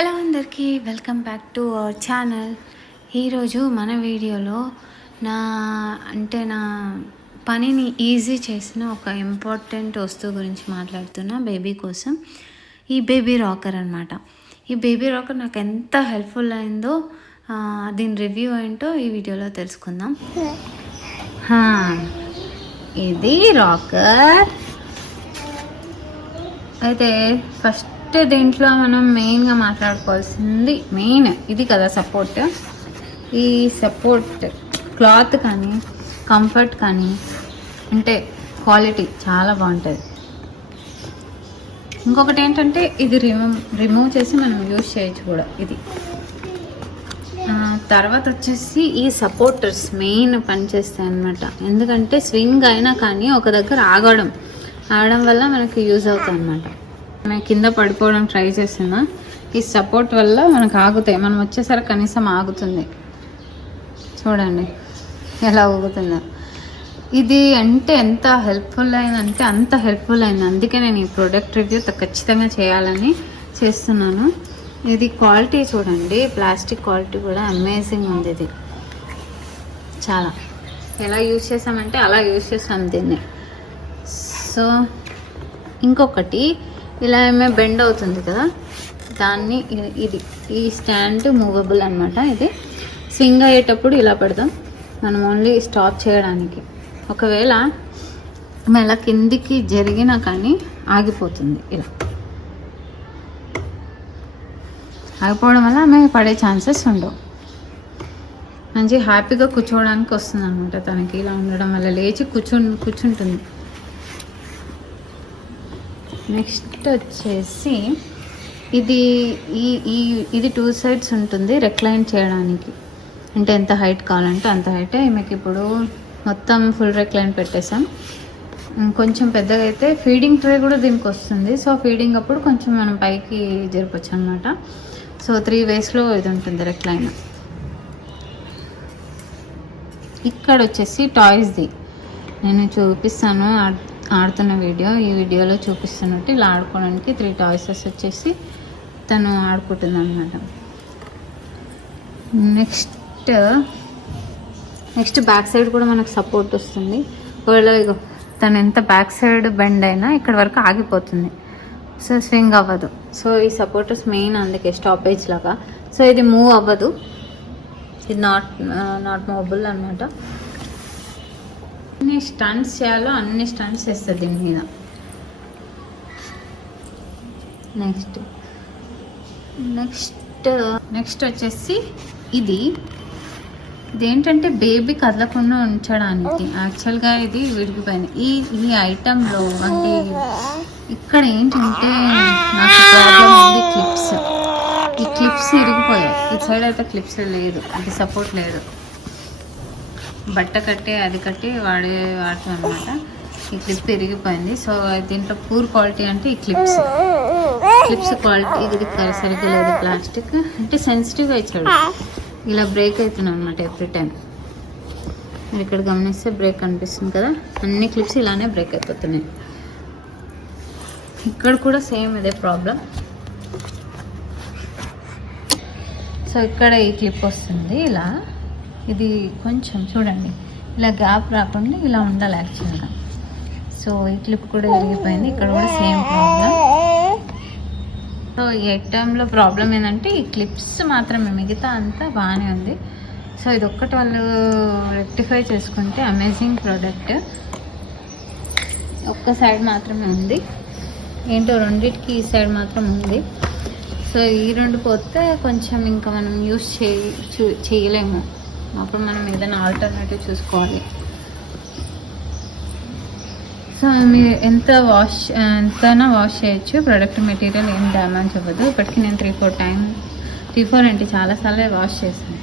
Hello అందరికీ welcome back to our channel. ఈరోజు మన వీడియోలో నా పనిని ఈజీ చేసిన ఒక ఇంపార్టెంట్ వస్తువు గురించి మాట్లాడుతున్నా. బేబీ కోసం ఈ బేబీ రాకర్ అనమాట. ఈ బేబీ రాకర్ నాకు ఎంత హెల్ప్ఫుల్ అయిందో దీని రివ్యూ ఏంటో ఈ వీడియోలో తెలుసుకుందాం. ఇది రాకర్ అయితే ఫస్ట్ దీంట్లో మనం మెయిన్గా మాట్లాడుకోవాల్సింది ఇది కదా సపోర్ట్. ఈ సపోర్ట్ క్లాత్ కానీ కంఫర్ట్ కానీ అంటే క్వాలిటీ చాలా బాగుంటుంది. ఇంకొకటి ఏంటంటే ఇది రిమూవ్ చేసి మనం యూజ్ చేయొచ్చు కూడా. ఇది తర్వాత వచ్చేసి ఈ సపోర్టర్స్ మెయిన్ పనిచేస్తాయి అన్నమాట. ఎందుకంటే స్వింగ్ అయినా కానీ ఒక దగ్గర ఆగడం వల్ల మనకి యూజ్ అవుతుంది అన్నమాట. నేను కింద పడిపోవడం ట్రై చేస్తున్నా. ఈ సపోర్ట్ వల్ల మనకు ఆగుతాయి. మనం వచ్చేసరికి కనీసం ఆగుతుంది. చూడండి ఎలా ఊగుతుందో. ఇది అంటే ఎంత హెల్ప్ఫుల్ అయిందంటే అంత హెల్ప్ఫుల్ అయింది. అందుకే నేను ఈ ప్రోడక్ట్ రివ్యూ ఖచ్చితంగా చేయాలని చేస్తున్నాను. ఇది క్వాలిటీ చూడండి, ప్లాస్టిక్ క్వాలిటీ కూడా అమేజింగ్ ఉంది. ఇది చాలా ఎలా యూజ్ చేసామంటే అలా యూజ్ చేసాం దీన్ని. సో ఇంకొకటి ఇలా ఏమే బెండ్ అవుతుంది కదా, దాన్ని ఈ స్టాండ్ మూవబుల్ అనమాట. ఇది స్వింగ్ అయ్యేటప్పుడు ఇలా పెడతాం మనం ఓన్లీ స్టాప్ చేయడానికి. ఒకవేళ ఇలా కిందికి జరిగినా కానీ ఆగిపోతుంది. ఇలా ఆగిపోవడం వల్ల ఆమె పడే ఛాన్సెస్ ఉండవు. మంచి హ్యాపీగా కూర్చోవడానికి వస్తుంది అనమాట తనకి. ఇలా ఉండడం వల్ల లేచి కూర్చుంటుంది. నెక్స్ట్ వచ్చేసి ఇది 2 సైడ్స్ ఉంటుంది రెక్లైన్ చేయడానికి. అంటే ఎంత హైట్ కావాలంటే అంత హైట్. మీకు ఇప్పుడు మొత్తం ఫుల్ రెక్లైన్ పెట్టేసాం. కొంచెం పెద్దగా అయితే ఫీడింగ్ ట్రే కూడా దీనికి వస్తుంది. సో ఫీడింగ్ అప్పుడు కొంచెం మనం పైకి జరపచ్చు అనమాట. సో 3 వేస్లో ఇది ఉంటుంది రెక్లైన్. ఇక్కడ వచ్చేసి టాయ్స్ది నేను చూపిస్తాను. ఆడుతున్న ఈ వీడియోలో చూపిస్తున్నట్టు ఇలా ఆడుకోవడానికి 3 టాయ్సెస్ వచ్చేసి తను ఆడుకుంటుంది అనమాట. నెక్స్ట్ బ్యాక్ సైడ్ కూడా మనకు సపోర్ట్ వస్తుంది. ఒకవేళ తను ఎంత బ్యాక్ సైడ్ బెండ్ అయినా ఇక్కడ వరకు ఆగిపోతుంది. సో స్వింగ్ అవ్వదు. సో ఈ సపోర్టర్స్ మెయిన్ అందుకే స్టాపేజ్ లాగా. సో ఇది మూవ్ అవ్వదు. ఇది నాట్ మూవబుల్ అనమాట. ఎన్ని స్టంట్స్ చేయాలో అన్ని స్టంట్స్ చేస్తుంది దీని మీద. నెక్స్ట్ వచ్చేసి ఇదేంటంటే బేబీ కదలకుండా ఉంచడానికి. యాక్చువల్గా ఇది విడిగిపోయింది. ఈ ఐటెంలో అంటే ఇక్కడ ఏంటంటే నాకు ప్రాబ్లం ఉంది క్లిప్స్. ఈ క్లిప్స్ ఇరిగిపోయాయి. ఈ సైడ్ అయితే క్లిప్స్ లేదు, ఇది సపోర్ట్ లేదు. బట్ట కట్టి అది కట్టి వాడతాం అనమాట. ఈ క్లిప్ ఇరిగిపోయింది. సో దీంట్లో పూర్ క్వాలిటీ అంటే ఈ క్లిప్స్ క్వాలిటీ ఇది సరిగ్గా లేదు. ప్లాస్టిక్ అంటే సెన్సిటివ్గా ఇచ్చాడు. ఇలా బ్రేక్ అవుతున్నాయి అనమాట ఎవ్రీ టైం. మీరు ఇక్కడ గమనిస్తే బ్రేక్ కనిపిస్తుంది కదా, అన్ని క్లిప్స్ ఇలానే బ్రేక్ అయిపోతున్నాయి. ఇక్కడ కూడా సేమ్ ఇదే ప్రాబ్లం. సో ఇక్కడ ఈ క్లిప్ వస్తుంది ఇలా. ఇది కొంచెం చూడండి ఇలా గ్యాప్ రాకుండా ఇలా ఉండాలి యాక్చువల్గా. సో ఈ క్లిప్ కూడా విరిగిపోయింది. ఇక్కడ కూడా సేమ్ ప్రాబ్లం. సో ఈ ఐటెంలో ప్రాబ్లం ఏంటంటే ఈ క్లిప్స్ మాత్రమే, మిగతా అంతా బాగానే ఉంది. సో ఇది ఒక్కటి వాళ్ళు రెక్టిఫై చేసుకుంటే అమేజింగ్ ప్రోడక్ట్. ఒక్క సైడ్ మాత్రమే ఉంది. ఏంటో రెండింటికి ఈ సైడ్ మాత్రం ఉంది. సో ఈ 2 పోతే కొంచెం ఇంకా మనం యూజ్ చేయలేము. అప్పుడు మనం ఏదైనా ఆల్టర్నేటివ్ చూసుకోవాలి. సో మీరు ఎంతైనా వాష్ చేయొచ్చు. ప్రొడక్ట్ మెటీరియల్ ఏం డ్యామేజ్ అవ్వదు. ఇప్పటికీ నేను 3-4 ఏంటి చాలాసార్లు వాష్ చేశాను.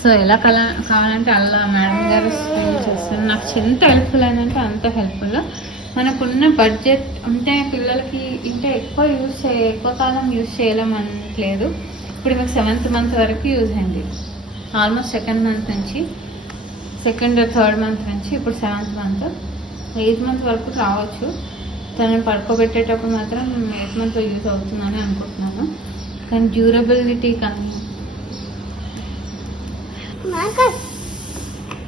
సో ఎలా కావాలంటే అలా మేడం గారు చేస్తారు. నాకు ఎంత హెల్ప్ఫుల్ అయిందంటే అంత హెల్ప్ఫుల్. మనకున్న బడ్జెట్ అంటే పిల్లలకి ఇంకా ఎక్కువ కాలం యూజ్ చేయలేమనట్లేదు. ఇప్పుడు మీకు 7th మంత్ వరకు యూజ్ అయింది. ఆల్మోస్ట్ 2nd మంత్ నుంచి 2nd or 3rd మంత్ నుంచి ఇప్పుడు 7th మంత్ 8th మంత్ వరకు రావచ్చు. తనని పడుకోబెట్టేటప్పుడు మాత్రం 8 మంత్లో యూజ్ అవుతుందని అనుకుంటున్నాను. కానీ డ్యూరబిలిటీ కానీ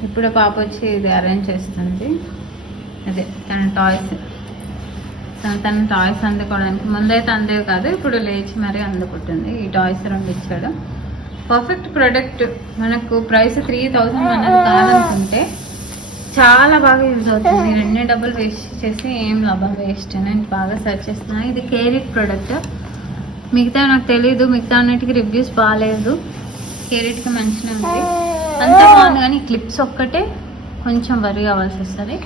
ఇప్పుడు పాప వచ్చి ఇది అరేంజ్ చేస్తుంది. అదే తన టాయ్స్ అందుకోవడానికి ముందైతే అందేవి కాదు, ఇప్పుడు లేచి మరీ అందుకుంటుంది. ఈ టాయ్స్ 2 ఇచ్చాడు. Perfect product. మనకు ప్రైస్ 3000 అన్నది కాదనుకుంటే చాలా బాగా యూజ్ అవుతుంది. 2 డబ్బులు వేస్ట్ చేసి ఏం లాభం, వేస్ట్. నేను బాగా సెర్చ్ చేస్తున్నాను. ఇది కేరిట్ ప్రోడక్ట్. మిగతా నాకు తెలీదు, మిగతా అన్నిటికీ రివ్యూస్ బాగాలేదు. కేరిట్కి మంచిగా ఉంది, అంతా బాగుంది. కానీ క్లిప్స్ ఒక్కటే కొంచెం వరి కావాల్సి వస్తుంది.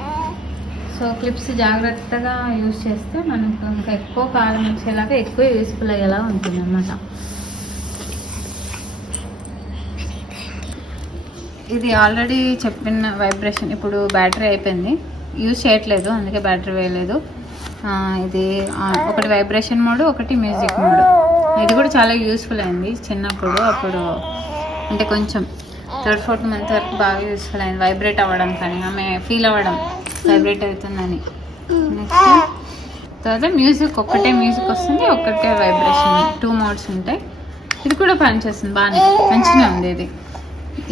సో క్లిప్స్ జాగ్రత్తగా యూజ్ చేస్తే మనకు ఇంకా ఎక్కువ కాలం వచ్చేలాగా ఎక్కువ యూస్ఫుల్ అయ్యేలా ఉంటుంది అన్నమాట. ఇది ఆల్రెడీ చెప్పిన వైబ్రేషన్. ఇప్పుడు బ్యాటరీ అయిపోయింది, యూజ్ చేయట్లేదు, అందుకే బ్యాటరీ వేయలేదు. ఇది ఒకటి వైబ్రేషన్ మోడ్, ఒకటి మ్యూజిక్ మోడ్. ఇది కూడా చాలా యూస్ఫుల్ అయింది చిన్నప్పుడు. అప్పుడు అంటే కొంచెం 3rd 4th మంత్ వరకు బాగా యూస్ఫుల్ అయింది. వైబ్రేట్ అవ్వడం కానీ ఆమె ఫీల్ అవ్వడం వైబ్రేట్ అవుతుందని. నెక్స్ట్ తర్వాత మ్యూజిక్, ఒక్కటే మ్యూజిక్ వస్తుంది, ఒక్కటే వైబ్రేషన్. 2 మోడ్స్ ఉంటాయి. ఇది కూడా పనిచేస్తుంది బాగానే, మంచిగా ఉంది. ఇది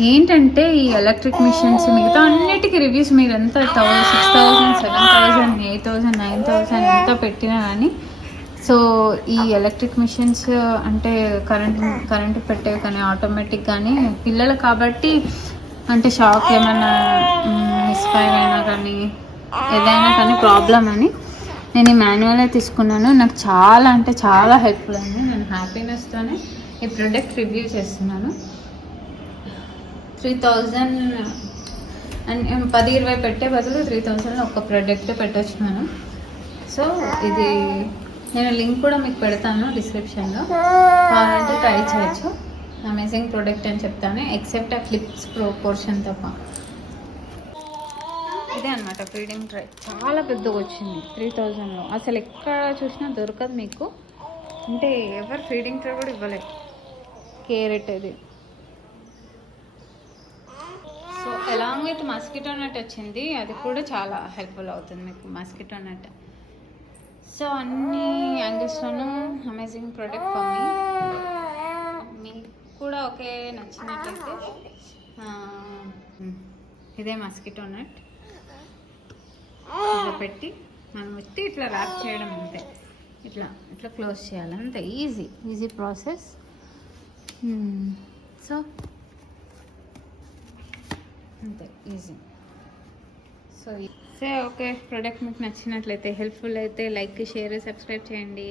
ఏంటంటే ఈ ఎలక్ట్రిక్ మిషన్స్ మిగతా అన్నిటికీ రివ్యూస్ మీరు ఎంత 6000, 7000, 8000, 9000 ఎంత పెట్టినా కానీ, సో ఈ ఎలక్ట్రిక్ మిషన్స్ అంటే కరెంటు పెట్టేవి కానీ ఆటోమేటిక్ కానీ పిల్లలు కాబట్టి అంటే షాక్ ఏమైనా మిస్ఫైర్ అయినా కానీ ఏదైనా కానీ ప్రాబ్లం అని నేను ఈ మాన్యువల్ తీసుకున్నాను. నాకు చాలా అంటే చాలా హెల్ప్ఫుల్ అయింది. నేను హ్యాపీనెస్తోనే ఈ ప్రోడక్ట్ రివ్యూ చేస్తున్నాను. 3000 అండ్ 10-20 పెట్టే బదులు 3000 ఒక ప్రోడక్ట్ పెట్టవచ్చు మనం. సో ఇది నేను లింక్ కూడా మీకు పెడతాను డిస్క్రిప్షన్లో, కావాలంటే ట్రై చేయొచ్చు. అమేజింగ్ ప్రోడక్ట్ అని చెప్తాను, ఎక్సెప్ట్ ఆ క్లిప్స్ పోర్షన్ తప్ప. ఇదే అనమాట ఫీడింగ్ ట్రై. చాలా పెద్దగా వచ్చింది 3000లో. అసలు ఎక్కడ చూసినా దొరకదు మీకు. అంటే ఎవరు ఫీడింగ్ ట్రై కూడా ఇవ్వలేదు. కేరెట్ ఇది. So along with mosquito net వచ్చింది, అది కూడా చాలా హెల్ప్ఫుల్ అవుతుంది మీకు మస్కిటో నెట్. సో అన్ని యాంగిల్స్లోనూ అమేజింగ్ ప్రోడక్ట్ ఫర్ మీ. మీకు కూడా ఓకే నచ్చినట్లయితే ఇదే మస్కిటో నెట్ ఇట్లా పెట్టి మనం వచ్చి ఇట్లా ర్యాప్ చేయడం అంతే. ఇట్లా ఇట్లా క్లోజ్ చేయాలి అంతే. Easy process. సో అంతే ఈజీ. సో ఓకే, ప్రోడక్ట్ మీకు నచ్చినట్లయితే, హెల్ప్ఫుల్ అయితే లైక్, షేర్, సబ్స్క్రైబ్ చేయండి.